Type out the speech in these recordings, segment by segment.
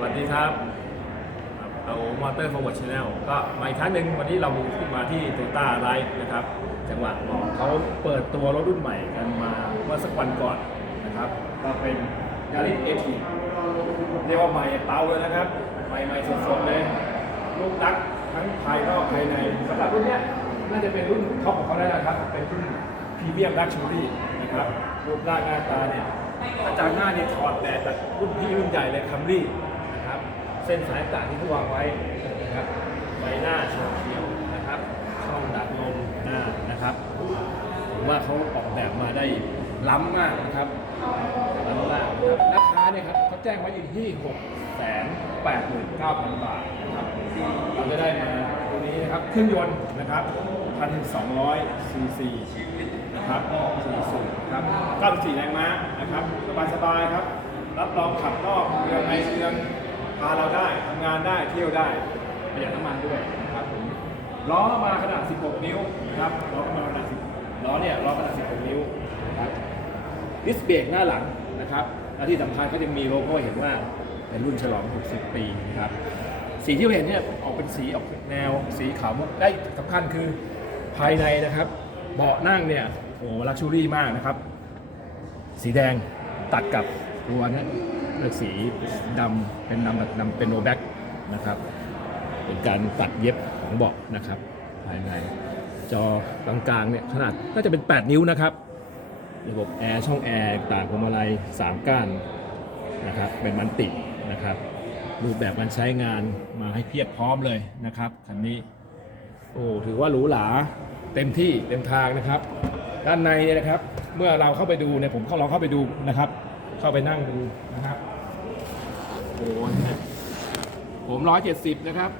สวัสดีครับเรามอเตอร์ฟอร์เวิร์ดชาแนลก็มาอีกครั้งหนึ่งวันนี้เรามาที่โตต้าไลฟ์นะครับ จังหวะบอกเขาเปิดตัวรถรุ่นใหม่กันมาเมื่อสักวันก่อนนะครับก็เป็นยาริสเอทีเรียกว่าใหม่เตาเลยนะครับ ใหม่ๆสดๆเลยลูกรักทั้งภายนอกภายในสำหรับรุ่นเนี้ยน่าจะเป็นรุ่นท็อปของเขาได้แล้วครับ เป็นรุ่นพรีเมียมลักชัวรี่นะครับรูปร่างหน้าตาเนี่ยอาจารย์หน้าเนี่ยถอดแต่จากรุ่นพี่รุ่นใหญ่เลยคัมรี่ เส้นสายต่างที่เขาวางไว้นะครับใบหน้าชาเขียวนะครับช่องดักลมหน้านะครับผมว่าเขาออกแบบมาได้ล้ำมากนะครับล้ำมากนะครับราคาเนี่ยครับเขาแจ้งไว้อยู่ที่6แสน89,000บาทนะครับเราจะได้มาตัวนี้นะครับเครื่องยนต์นะครับ1,200ซีซีนะครับสี่สูบครับ94แรงม้านะครับสบายๆครับรับรองขับนอกเมืองในเมือง พาเราได้ทำงานได้เที่ยวได้ประหยัดน้ำมันด้วยนะครับผมล้อมาขนาด 16 นิ้วนะครับล้อมาขนาด10ล้อเนี่ยล้อขนาด 16 นิ้วนะครับดิสเบรกหน้าหลังนะครับและที่สำคัญก็จะมีโลโก้เห็นว่าเป็นรุ่นฉลอง 60 ปีนะครับสีที่เราเห็นเนี่ยออกเป็นสีออกแนวสีขาวมุกได้สำคัญคือภายในนะครับ เบาะนั่งเนี่ยโอ้ลักชูรี่มากนะครับ สีแดงตัดกับตัวเนี้ เลือกสีดำเป็นดำแบบดำเป็นโนแบ็กนะครับ เป็นการตัดเย็บของเบาะนะครับ ภายในจอกลางๆเนี่ยขนาดน่าจะเป็น 8 นิ้วนะครับ ระบบแอร์ช่องแอร์ต่างพวงมาลัย3ก้านนะครับเป็นมันตินะครับ รูปแบบการใช้งานมาให้เพียบพร้อมเลยนะครับคันนี้โอ้ถือว่าหรูหราเต็มที่เต็มทางนะครับ ด้านในเนี่ยนะครับ เมื่อเราเข้าไปดูเนี่ยผมเข้าเราเข้าไปดูนะครับ เข้าไปนั่งดูนะครับ โอ้เนี่ยผมร้อยเจ็ดสิบนะครับ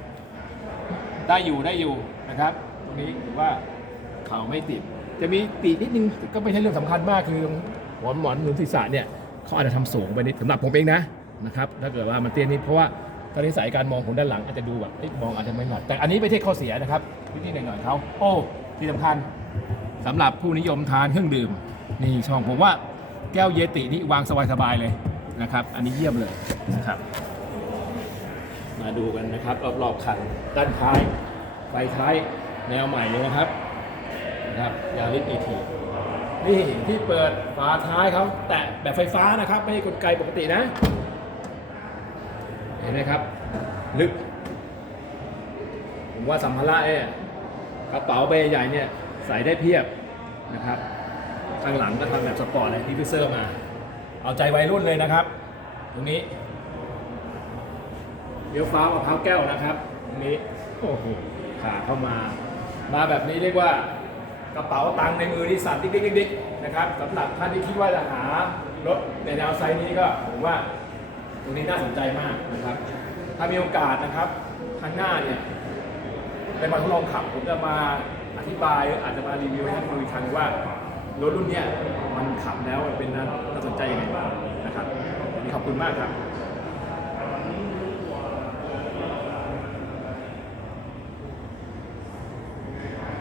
ได้อยู่ได้อยู่นะครับ ตรงนี้ถือว่าเข่าไม่ติด จะมีตีนิดนึงก็ไม่ใช่เรื่องสำคัญมากคือหมอนหมอนหนุนศีรษะเนี่ยเขาอาจจะทำสูงไปนิดสำหรับผมเองนะนะครับถ้าเกิดว่ามันเตี้ยนิดเพราะว่าตอนนี้สายการมองผมด้านหลังอาจจะดูแบบมองอาจจะไม่หนอดแต่อันนี้ไม่ใช่ข้อเสียนะครับนิดๆหน่อยๆเขาโอ้ที่สำคัญสำหรับผู้นิยมทานเครื่องดื่ม นี่ช่องผมว่าแก้วเยตินี่วางสบายๆเลยนะครับ อันนี้เยี่ยมเลย นะครับ มาดูกันนะครับรอบๆคันด้านท้าย ไฟท้ายแนวใหม่เลยนะครับนะครับยาริสเอทีนี่ที่เปิดฝาท้ายเขาแตะแบบไฟฟ้านะครับ ไม่ใช่กลไกปกตินะ เห็นไหมครับ ลึก ผมว่าสัมภาระเนี่ยกระเป๋าใบใหญ่เนี่ยใส่ได้เพียบนะครับข้างหลังก็ทำแบบสปอร์ตเลยที่พิเซอร์มา เอาใจวัยรุ่นเลยนะครับ ตรงนี้ เดี๋ยวฟ้ามะพร้าวแก้วนะครับนี้โอ้โหขาเข้ามา มาแบบนี้เรียกว่ากระเป๋าตังค์ในมือที่สั่นดิ๊กดิ๊กดิ๊กนะครับสำหรับท่านที่คิดว่าจะหารถในแนวไซส์นี้ก็ผมว่าตรงนี้น่าสนใจมากนะครับ ถ้ามีโอกาสนะครับข้งหน้าเนี่ยในวันทดลองขับผมจะมาอธิบายออาจจะมารีวิวให้ท่านดูอีกครั้งว่ารถรุ่นนี้มันขับแล้วมันเป็นน่าสนใจยังไงบ้างนะครับวันนี้ขอบคุณมากครับ